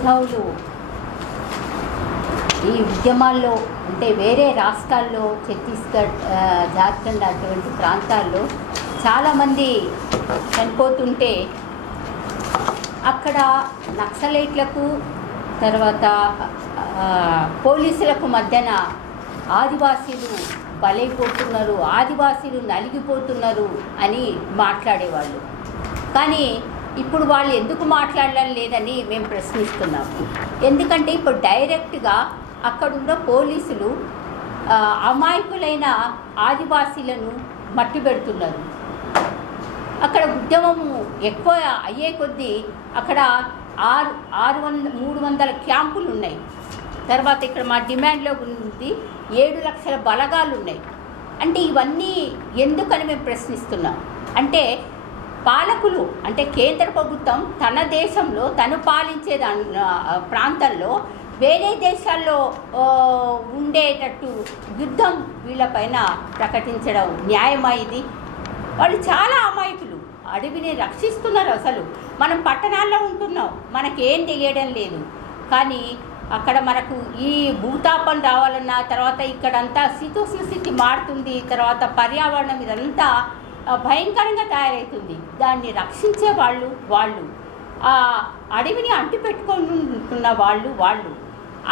మేధావులు ఈ ఉద్యమాల్లో అంటే వేరే రాష్ట్రాల్లో ఛత్తీస్గఢ్, జార్ఖండ్ అటువంటి ప్రాంతాల్లో చాలామంది చనిపోతుంటే అక్కడ నక్సలైట్లకు తర్వాత పోలీసులకు మధ్యన ఆదివాసీలు బలైపోతున్నారు, ఆదివాసీలు నలిగిపోతున్నారు అని మాట్లాడేవాళ్ళు. కానీ ఇప్పుడు వాళ్ళు ఎందుకు మాట్లాడడం లేదని మేము ప్రశ్నిస్తున్నాము. ఎందుకంటే ఇప్పుడు డైరెక్ట్గా అక్కడున్న పోలీసులు అమాయకులైన ఆదివాసీలను మట్టి పెడుతున్నారు. అక్కడ ఉద్యమము ఎక్కువ అయ్యే కొద్దీ అక్కడ 300 క్యాంపులు ఉన్నాయి. తర్వాత ఇక్కడ మా డిమాండ్లో ఉంది 7 లక్షల బలగాలు ఉన్నాయి. అంటే ఇవన్నీ ఎందుకని మేము ప్రశ్నిస్తున్నాం అంటే పాలకులు అంటే కేంద్ర ప్రభుత్వం తన దేశంలో తను పాలించే ప్రాంతాల్లో వేరే దేశాల్లో ఉండేటట్టు యుద్ధం వీళ్ళపైన ప్రకటించడం న్యాయమా? ఇది వాళ్ళు చాలా అమాయకులు, అడవిని రక్షిస్తున్నారు. అసలు మనం పట్టణాల్లో ఉంటున్నాం, మనకేం తెలియడం లేదు. కానీ అక్కడ మనకు ఈ భూతాపం రావాలన్నా తర్వాత ఇక్కడంతా శీతోష్ణ స్థితి మారుతుంది, తర్వాత పర్యావరణం ఇదంతా భయంకరంగా తయారవుతుంది. దాన్ని రక్షించే వాళ్ళు ఆ అడవిని అంటి పెట్టుకుంటున్న వాళ్ళు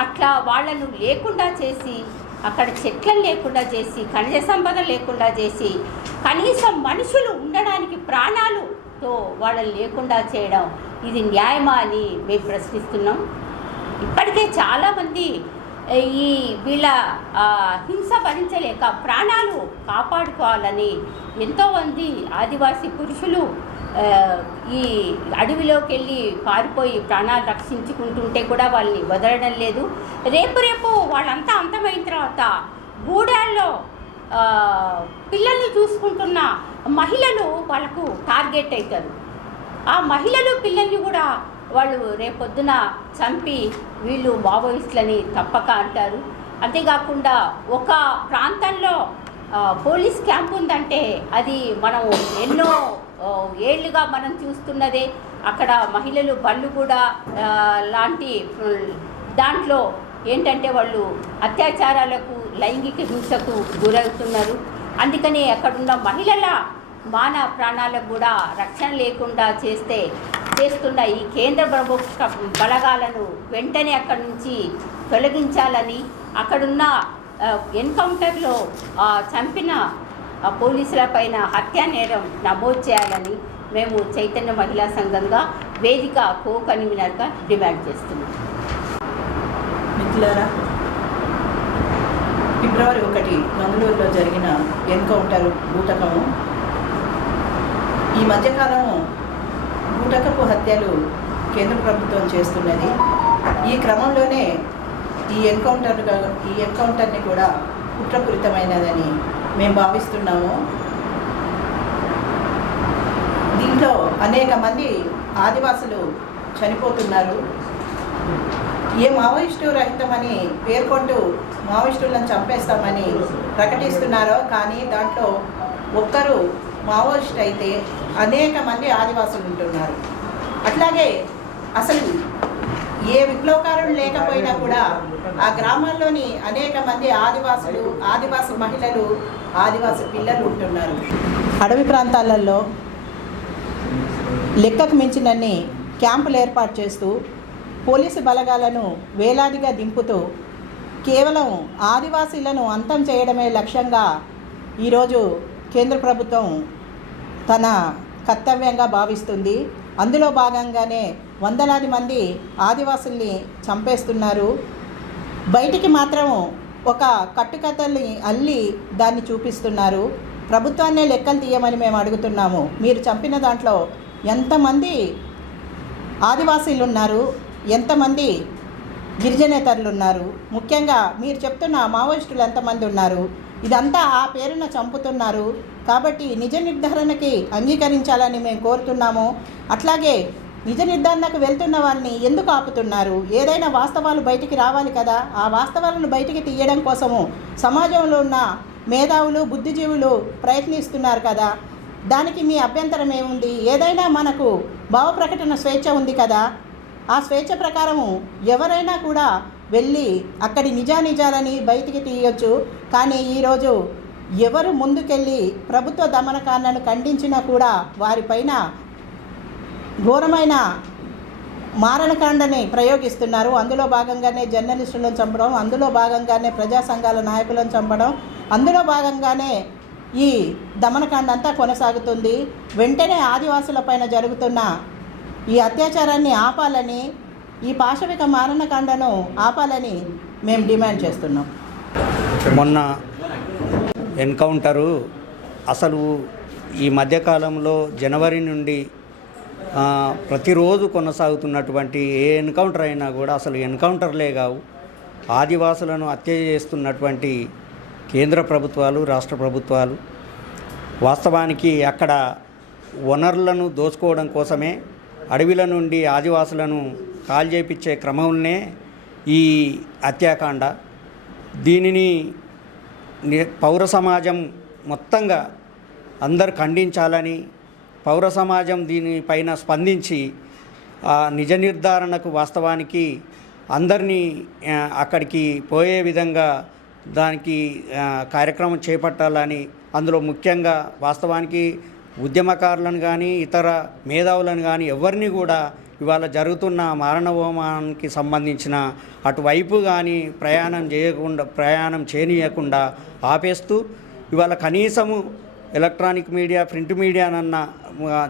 అట్లా వాళ్ళను లేకుండా చేసి అక్కడ చెట్లను లేకుండా చేసి ఖనిజ సంపద లేకుండా చేసి కనీసం మనుషులు ఉండడానికి ప్రాణాలతో వాళ్ళని లేకుండా చేయడం ఇది న్యాయమా అని మేము ప్రశ్నిస్తున్నాం. ఇప్పటికే చాలామంది ఈ వీళ్ళ హింస భరించలేక ప్రాణాలు కాపాడుకోవాలని ఎంతోమంది ఆదివాసీ పురుషులు ఈ అడవిలోకి వెళ్ళి పారిపోయి ప్రాణాలు రక్షించుకుంటుంటే కూడా వాళ్ళని వదలడం లేదు. రేపు వాళ్ళంతా అంతమైన తర్వాత గూడాల్లో పిల్లల్ని చూసుకుంటున్న మహిళలు వాళ్ళకు టార్గెట్ అవుతారు. ఆ మహిళలు పిల్లల్ని కూడా వాళ్ళు రేపొద్దున చంపి వీళ్ళు మావోయిస్టులని తప్పక అంటారు. అంతేకాకుండా ఒక ప్రాంతంలో పోలీస్ క్యాంప్ ఉందంటే అది మనం ఎన్నో ఏళ్ళుగా మనం చూస్తున్నదే. అక్కడ మహిళలు బళ్ళు కూడా లాంటి దాంట్లో ఏంటంటే వాళ్ళు అత్యాచారాలకు లైంగిక హింసకు గురవుతున్నారు. అందుకని అక్కడున్న మహిళల మాన ప్రాణాలకు కూడా రక్షణ లేకుండా చేస్తున్న ఈ కేంద్ర ప్రభుత్వ బలగాలను వెంటనే అక్కడి నుంచి తొలగించాలని, అక్కడున్న ఎన్కౌంటర్లో చంపిన పోలీసుల పైన హత్యా నేరం నమోదు చేయాలని మేము చైతన్య మహిళా సంఘంగా వేదిక కో-కన్వీనర్గా డిమాండ్ చేస్తున్నాం. మిత్రులారా, ఫిబ్రవరి 1 మంగళూరులో జరిగిన ఎన్కౌంటర్ బూటకము, ఈ మధ్యకాలం బూటకపు హత్యలు కేంద్ర ప్రభుత్వం చేస్తున్నది. ఈ క్రమంలోనే ఈ ఎన్కౌంటర్ని కూడా కుట్రపూరితమైనదని మేము భావిస్తున్నాము. దీంట్లో అనేక మంది ఆదివాసులు చనిపోతున్నారు. ఏ మావోయిస్టు రహితమని పేర్కొంటూ మావోయిస్టులను చంపేస్తామని ప్రకటిస్తున్నారో కానీ దాంట్లో ఒక్కరు మావోయిస్ట్ అయితే అనేక మంది ఆదివాసులు ఉంటున్నారు. అట్లాగే అసలు ఏ విప్లవకారులు లేకపోయినా కూడా ఆ గ్రామాల్లోని అనేక మంది ఆదివాసి మహిళలు, ఆదివాసి పిల్లలు ఉంటున్నారు. అడవి ప్రాంతాలలో లెక్కకు మించినన్ని క్యాంపులు ఏర్పాటు చేస్తూ పోలీసు బలగాలను వేలాదిగా దింపుతూ కేవలం ఆదివాసీలను అంతం చేయడమే లక్ష్యంగా ఈరోజు కేంద్ర ప్రభుత్వం తన కర్తవ్యంగా భావిస్తుంది. అందులో భాగంగానే వందలాది మంది ఆదివాసుల్ని చంపేస్తున్నారు. బయటికి మాత్రం ఒక కట్టుకథల్ని అల్లి దాన్ని చూపిస్తున్నారు. ప్రభుత్వాన్నే లెక్కలు తీయమని మేము అడుగుతున్నాము. మీరు చంపిన దాంట్లో ఎంతమంది ఆదివాసీలు ఉన్నారు, ఎంతమంది గిరిజనేతరులు ఉన్నారు, ముఖ్యంగా మీరు చెప్తున్న మావోయిస్టులు ఎంతమంది ఉన్నారు, ఇదంతా ఆ పేరున చంపుతున్నారు. కాబట్టి నిజ నిర్ధారణకి అంగీకరించాలని మేము కోరుతున్నాము. అట్లాగే నిజ నిర్ధారణకు వెళ్తున్న వారిని ఎందుకు ఆపుతున్నారు? ఏదైనా వాస్తవాలు బయటికి రావాలి కదా. ఆ వాస్తవాలను బయటికి తీయడం కోసము సమాజంలో ఉన్న మేధావులు, బుద్ధిజీవులు ప్రయత్నిస్తున్నారు కదా. దానికి మీ అభ్యంతరం ఏముంది? ఏదైనా మనకు భావ ప్రకటన స్వేచ్ఛ ఉంది కదా. ఆ స్వేచ్ఛ ప్రకారము ఎవరైనా కూడా వెళ్ళి అక్కడి నిజానిజాలని బయటికి తీయొచ్చు. కానీ ఈరోజు ఎవరు ముందుకెళ్ళి ప్రభుత్వ దమనకాండను ఖండించినా కూడా వారిపైన ఘోరమైన మారణకాండని ప్రయోగిస్తున్నారు. అందులో భాగంగానే జర్నలిస్టులను చంపడం, అందులో భాగంగానే ప్రజా సంఘాల నాయకులను చంపడం, అందులో భాగంగానే ఈ దమనకాండ అంతా కొనసాగుతుంది. వెంటనే ఆదివాసులపైన జరుగుతున్న ఈ అత్యాచారాన్ని ఆపాలని, ఈ పాశవిక మారణకాండను ఆపాలని మేము డిమాండ్ చేస్తున్నాం. మొన్న ఎన్కౌంటరు అసలు ఈ మధ్యకాలంలో జనవరి నుండి ప్రతిరోజు కొనసాగుతున్నటువంటి ఏ ఎన్కౌంటర్ అయినా కూడా అసలు ఎన్కౌంటర్లే కావు. ఆదివాసులను హత్య చేస్తున్నటువంటి కేంద్ర ప్రభుత్వాలు, రాష్ట్ర ప్రభుత్వాలు వాస్తవానికి అక్కడ వనరులను దోచుకోవడం కోసమే అడవిల నుండి ఆదివాసులను కాల్చేపించే క్రమంలోనే ఈ హత్యాకాండ. దీనిని పౌర సమాజం మొత్తంగా అందరు ఖండించాలని, పౌర సమాజం దీనిపైన స్పందించి నిజ నిర్ధారణకు వాస్తవానికి అందరినీ అక్కడికి పోయే విధంగా దానికి కార్యక్రమం చేపట్టాలని, అందులో ముఖ్యంగా వాస్తవానికి ఉద్యమకారులను కానీ ఇతర మేధావులను కానీ ఎవరిని కూడా ఇవాళ జరుగుతున్న మారణహోమానికి సంబంధించిన అటువైపు కానీ ప్రయాణం చేయనీయకుండా ఆపేస్తూ ఇవాళ కనీసము ఎలక్ట్రానిక్ మీడియా, ప్రింట్ మీడియానన్న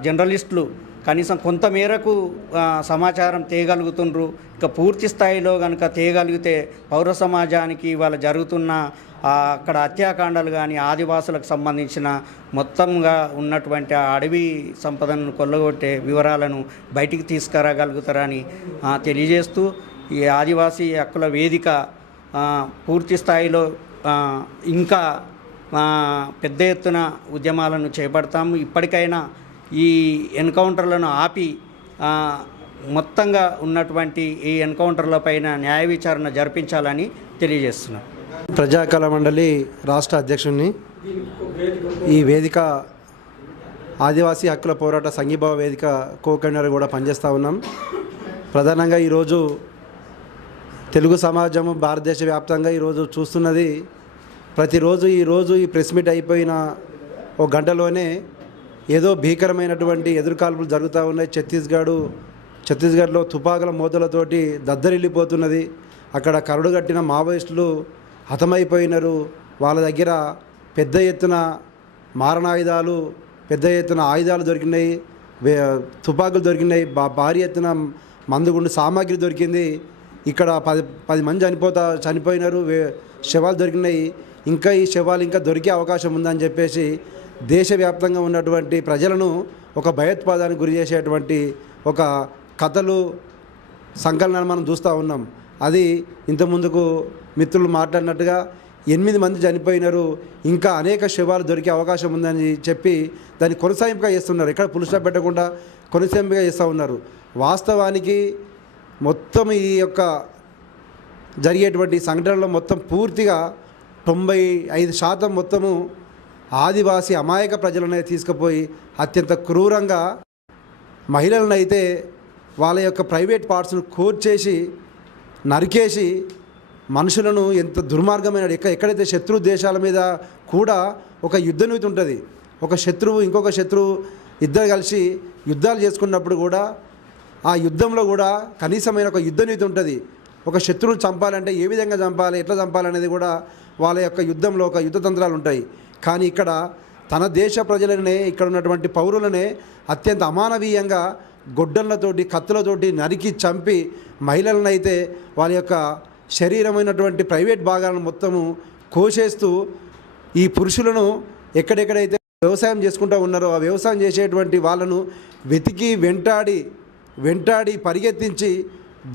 జర్నలిస్టులు కనీసం కొంతమేరకు సమాచారం తేయగలుగుతుండ్రు. ఇక పూర్తి స్థాయిలో కనుక తేయగలిగితే పౌర సమాజానికి ఇవాళ జరుగుతున్న అక్కడ హత్యాకాండాలు కానీ ఆదివాసులకు సంబంధించిన మొత్తంగా ఉన్నటువంటి అడవి సంపదను కొల్లగొట్టే వివరాలను బయటికి తీసుకురాగలుగుతారని తెలియజేస్తూ ఈ ఆదివాసీ హక్కుల వేదిక పూర్తి స్థాయిలో ఇంకా పెద్ద ఎత్తున ఉద్యమాలను చేపడతాము. ఇప్పటికైనా ఈ ఎన్కౌంటర్లను ఆపి మొత్తంగా ఉన్నటువంటి ఈ ఎన్కౌంటర్లపైన న్యాయ విచారణ జరిపించాలని తెలియజేస్తున్నాం. ప్రజాకళ మండలి రాష్ట్ర అధ్యక్షుడిని. ఈ వేదిక ఆదివాసీ హక్కుల పోరాట సంఘీభావ వేదిక కో-కన్వీనర్ కూడా పనిచేస్తూ ఉన్నాం. ప్రధానంగా ఈరోజు తెలుగు సమాజము భారతదేశ వ్యాప్తంగా ఈరోజు చూస్తున్నది, ప్రతిరోజు ఈ ప్రెస్ మీట్ అయిపోయిన ఓ గంటలోనే ఏదో భీకరమైనటువంటి ఎదురుకాల్పులు జరుగుతూ ఉన్నాయి. ఛత్తీస్గఢ్లో తుపాకుల మోతలతోటి దద్దరిల్లిపోతున్నది. అక్కడ కరడుగట్టిన మావోయిస్టులు హతమైపోయినారు. వాళ్ళ దగ్గర పెద్ద ఎత్తున మారణాయుధాలు, పెద్ద ఎత్తున ఆయుధాలు దొరికినాయి, తుపాకులు దొరికినాయి, భారీ ఎత్తున మందుగుండు సామాగ్రి దొరికింది. ఇక్కడ 10 మంది చనిపోయినారు, శవాలు దొరికినాయి. ఇంకా ఈ శవాలు ఇంకా దొరికే అవకాశం ఉందని చెప్పేసి దేశవ్యాప్తంగా ఉన్నటువంటి ప్రజలను ఒక భయోత్పాదానికి గురి చేసేటువంటి ఒక కథలు సంకలనాన్ని మనం చూస్తూ ఉన్నాం. అది ఇంతకుముందుకు మిత్రులు మాట్లాడినట్టుగా 8 మంది చనిపోయినారు, ఇంకా అనేక శవాలు దొరికే అవకాశం ఉందని చెప్పి దాన్ని కొనసాగింపుగా చేస్తున్నారు. ఎక్కడ పుల్ స్టాప్ పెట్టకుండా కొనసాగింపుగా చేస్తూ ఉన్నారు. వాస్తవానికి మొత్తం ఈ యొక్క జరిగేటువంటి సంఘటనలో మొత్తం పూర్తిగా 95% మొత్తము ఆదివాసీ అమాయక ప్రజలనే తీసుకుపోయి అత్యంత క్రూరంగా మహిళలను అయితే వాళ్ళ యొక్క ప్రైవేట్ పార్ట్స్ను కూర్చేసి నరికేసి మనుషులను ఎంత దుర్మార్గమైన ఎక్కడైతే శత్రు దేశాల మీద కూడా ఒక యుద్ధనీతి ఉంటుంది. ఒక శత్రువు ఇంకొక శత్రువు ఇద్దరు కలిసి యుద్ధాలు చేసుకున్నప్పుడు కూడా ఆ యుద్ధంలో కూడా కనీసమైన ఒక యుద్ధనీతి ఉంటుంది. ఒక శత్రువును చంపాలంటే ఏ విధంగా చంపాలి, ఎట్లా చంపాలనేది కూడా వాళ్ళ యొక్క యుద్ధంలో ఒక యుద్ధతంత్రాలు ఉంటాయి. కానీ ఇక్కడ తన దేశ ప్రజలనే, ఇక్కడ ఉన్నటువంటి పౌరులనే అత్యంత అమానవీయంగా గొడ్డళ్లతోటి కత్తులతోటి నరికి చంపి మహిళలను అయితే వాళ్ళ యొక్క శరీరమైనటువంటి ప్రైవేట్ భాగాలను మొత్తము కోసేస్తూ ఈ పురుషులను ఎక్కడెక్కడైతే వ్యవసాయం చేసుకుంటూ ఉన్నారో ఆ వ్యవసాయం చేసేటువంటి వాళ్ళను వెతికి వెంటాడి పరిగెత్తించి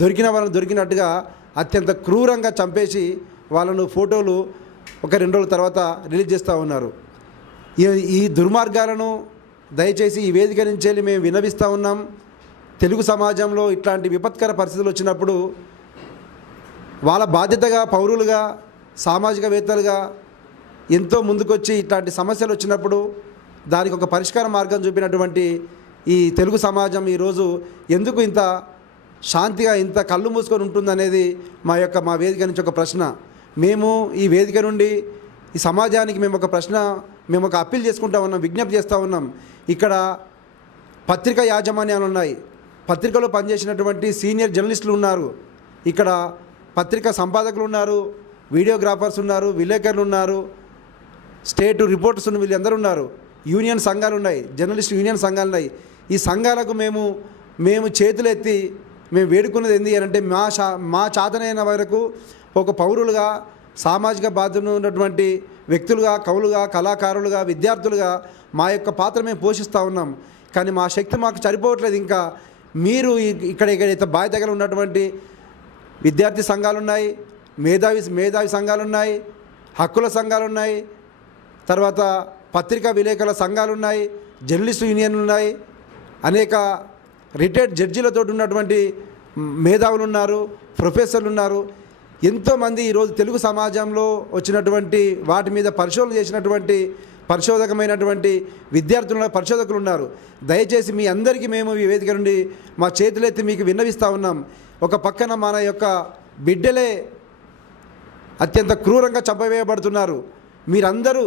దొరికిన వాళ్ళని దొరికినట్టుగా అత్యంత క్రూరంగా చంపేసి వాళ్ళను ఫోటోలు ఒక 2 రోజుల తర్వాత రిలీజ్ చేస్తూ ఉన్నారు. ఈ దుర్మార్గాలను దయచేసి ఈ వేదిక నుంచి వెళ్ళి మేము విన్నవిస్తూ ఉన్నాం. తెలుగు సమాజంలో ఇట్లాంటి విపత్కర పరిస్థితులు వచ్చినప్పుడు వాళ్ళ బాధ్యతగా పౌరులుగా, సామాజికవేత్తలుగా ఎంతో ముందుకొచ్చి ఇట్లాంటి సమస్యలు వచ్చినప్పుడు దానికి ఒక పరిష్కార మార్గం చూపినటువంటి ఈ తెలుగు సమాజం ఈరోజు ఎందుకు ఇంత శాంతిగా ఇంత కళ్ళు మూసుకొని ఉంటుందనేది మా వేదిక నుంచి ఒక ప్రశ్న. మేము ఈ వేదిక నుండి ఈ సమాజానికి మేము ఒక అప్పీల్ చేసుకుంటా ఉన్నాం, విజ్ఞప్తి చేస్తూ ఉన్నాం. ఇక్కడ పత్రికా యాజమాన్యాలు ఉన్నాయి, పత్రికలో పనిచేసినటువంటి సీనియర్ జర్నలిస్టులు ఉన్నారు, ఇక్కడ పత్రికా సంపాదకులు ఉన్నారు, వీడియోగ్రాఫర్స్ ఉన్నారు, విలేకరులు ఉన్నారు, స్టేట్ రిపోర్టర్స్ వీళ్ళందరూ ఉన్నారు, యూనియన్ సంఘాలు ఉన్నాయి, జర్నలిస్ట్ యూనియన్ సంఘాలు ఉన్నాయి. ఈ సంఘాలకు మేము చేతులెత్తి మేము వేడుకున్నది ఏంటి అంటే మా చాతనైన వరకు ఒక పౌరులుగా సామాజిక బాధ్యత ఉన్నటువంటి వ్యక్తులుగా, కవులుగా, కళాకారులుగా, విద్యార్థులుగా మా యొక్క పాత్ర మేము పోషిస్తూ ఉన్నాం. కానీ మా శక్తి మాకు సరిపోవట్లేదు. ఇంకా మీరు ఇక్కడైతే బాధ్యతగా ఉన్నటువంటి విద్యార్థి సంఘాలు ఉన్నాయి, మేధావి సంఘాలు ఉన్నాయి, హక్కుల సంఘాలు ఉన్నాయి, తర్వాత పత్రికా విలేకరుల సంఘాలు ఉన్నాయి, జర్నలిస్టు యూనియన్లు ఉన్నాయి, అనేక రిటైర్డ్ జడ్జీలతో ఉన్నటువంటి మేధావులు ఉన్నారు, ప్రొఫెసర్లు ఉన్నారు. ఎంతోమంది ఈరోజు తెలుగు సమాజంలో వచ్చినటువంటి వాటి మీద పరిశోధన చేసినటువంటి పరిశోధకమైనటువంటి పరిశోధకులు ఉన్నారు. దయచేసి మీ అందరికీ మేము ఈ వేదిక నుండి మా చేతులెత్తి మీకు విన్నవిస్తూ ఉన్నాం. ఒక పక్కన మన యొక్క బిడ్డలే అత్యంత క్రూరంగా చంపవేయబడుతున్నారు. మీరందరూ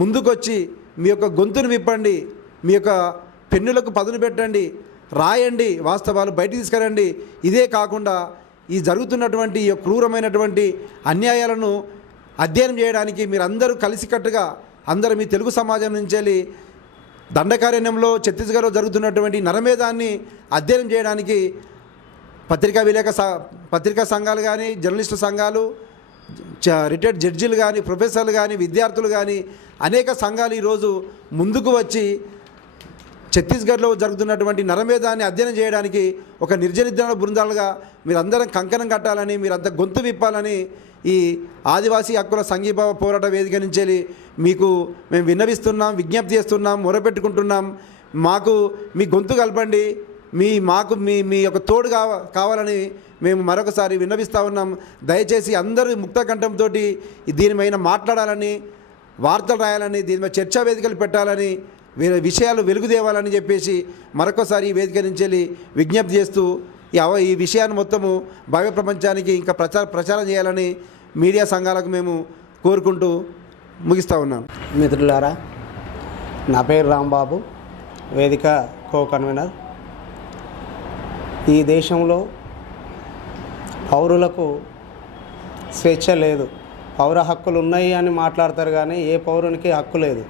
ముందుకొచ్చి మీ యొక్క గొంతును విప్పండి, మీ యొక్క పెన్నులకు పదును పెట్టండి, రాయండి, వాస్తవాలు బయటికి తీసుకురండి. ఇదే కాకుండా ఈ జరుగుతున్నటువంటి ఈ క్రూరమైనటువంటి అన్యాయాలను అధ్యయనం చేయడానికి మీరందరూ కలిసికట్టుగా అందరూ మీ తెలుగు సమాజం నుంచి వెళ్ళి దండకారణ్యంలో ఛత్తీస్గఢ్లో జరుగుతున్నటువంటి నరమేధాన్ని అధ్యయనం చేయడానికి పత్రికా సంఘాలు కానీ, జర్నలిస్టు సంఘాలు, రిటైర్డ్ జడ్జీలు కానీ, ప్రొఫెసర్లు కానీ, విద్యార్థులు కానీ అనేక సంఘాలు ఈరోజు ముందుకు వచ్చి ఛత్తీస్గఢ్లో జరుగుతున్నటువంటి నరమేధాన్ని అధ్యయనం చేయడానికి ఒక నిర్జనిద్రణ బృందాలుగా మీరందరం కంకణం కట్టాలని, మీరంతా గొంతు విప్పాలని ఈ ఆదివాసీ హక్కుల సంఘీభావ పోరాట వేదిక నుంచి మీకు మేము విన్నవిస్తున్నాం, విజ్ఞప్తి చేస్తున్నాం, మొరపెట్టుకుంటున్నాం. మాకు మీ గొంతు కలపండి, మీ యొక్క తోడు కావాలని మేము మరొకసారి విన్నవిస్తూ ఉన్నాం. దయచేసి అందరూ ముక్త కంఠంతో దీనిపైన మాట్లాడాలని, వార్తలు రాయాలని, దీని మీద చర్చా వేదికలు పెట్టాలని, విషయాలు వెలుగుదేవాలని చెప్పేసి మరొకసారి ఈ వేదిక నుంచి విజ్ఞప్తి చేస్తూ ఈ విషయాన్ని మొత్తము భావ్య ప్రపంచానికి ఇంకా ప్రచారం చేయాలని మీడియా సంఘాలకు మేము కోరుకుంటూ ముగిస్తూ ఉన్నాం. మిత్రులారా, నా పేరు రాంబాబు, వేదిక కో కన్వీనర్. ఈ దేశంలో పౌరులకు స్వేచ్ఛ లేదు. పౌర హక్కులు ఉన్నాయి అని మాట్లాడతారు కానీ ఏ పౌరునికి హక్కు లేదు.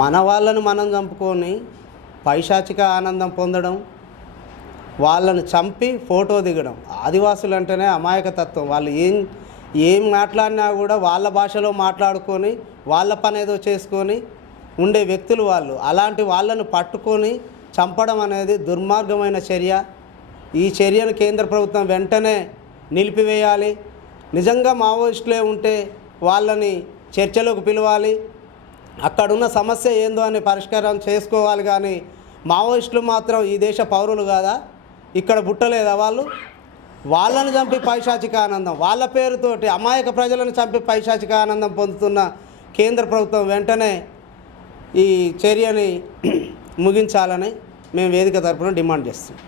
మన వాళ్ళని మనం చంపుకొని పైశాచిక ఆనందం పొందడం, వాళ్ళను చంపి ఫోటో దిగడం. ఆదివాసులు అంటేనే అమాయకతత్వం. వాళ్ళు ఏం మాట్లాడినా కూడా వాళ్ళ భాషలో మాట్లాడుకొని వాళ్ళ పని ఏదో చేసుకొని ఉండే వ్యక్తులు వాళ్ళు. అలాంటి వాళ్ళను పట్టుకొని చంపడం అనేది దుర్మార్గమైన చర్య. ఈ చర్యను కేంద్ర ప్రభుత్వం వెంటనే నిలిపివేయాలి. నిజంగా మావోయిస్టులే ఉంటే వాళ్ళని చర్చలోకి పిలవాలి, అక్కడున్న సమస్య ఏందో అని పరిష్కారం చేసుకోవాలి. కానీ మావోయిస్టులు మాత్రం ఈ దేశ పౌరులు కాదా? ఇక్కడ పుట్టలేదా వాళ్ళు? వాళ్ళని చంపి పైశాచిక ఆనందం, వాళ్ళ పేరుతోటి అమాయక ప్రజలను చంపి పైశాచిక ఆనందం పొందుతున్న కేంద్ర ప్రభుత్వం వెంటనే ఈ చర్యని ముగించాలని మేము వేదిక తరపున డిమాండ్ చేస్తాం.